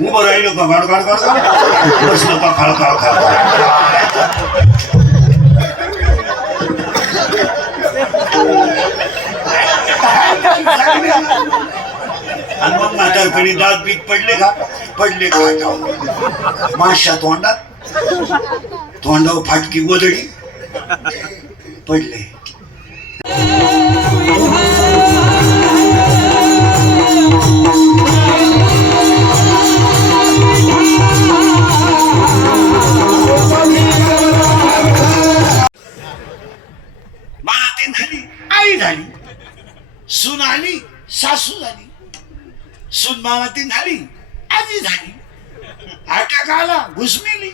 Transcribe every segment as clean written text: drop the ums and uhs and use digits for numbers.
उभं राहिलो का गाड गाड गाड बसलो का खाळ खाळ खाळ आणि मग म्हातारपणी दात बीत पडले का माश्या तोंडात तोंडावर फाटकी गोदडी पडले. माती झाली, आई झाली, सून आली, सासू झाली, सून माती झाली, आजी झाली, अटॅक आला, घुसमेली.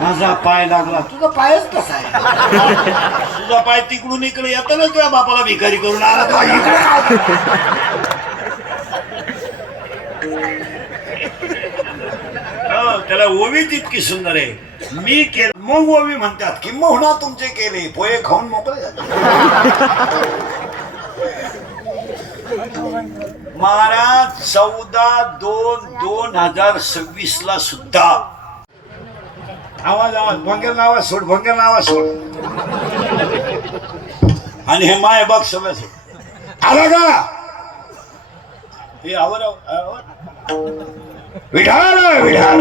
माझा पाय लागला, तुझा पायच कसा आहे? तुझा पाय तिकडून इकडे येतो ना, तुझ्या बापाला भिकारी करून आला तो इकडे. त्याला ओवी तितकी सुंदर आहे. मी केलं मग ओवी म्हणतात की मोहना तुमचे केले, पोहे खाऊन मोकळे झाले. महाराज 14/2/2026 ला सुद्धा आवाज भंगेल नावा सोड, भंगेल नावा सोड. आणि हे माय बघ सगळं सोड आला का हे आवर विढाल विढाल.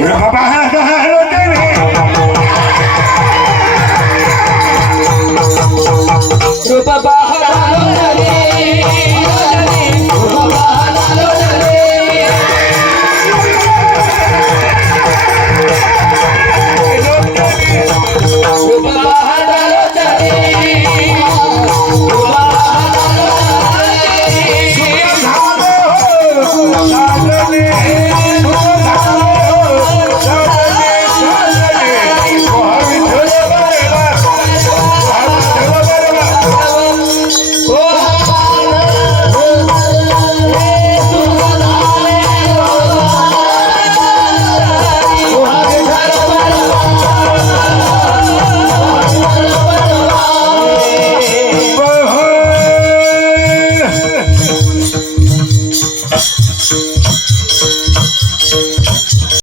बाबा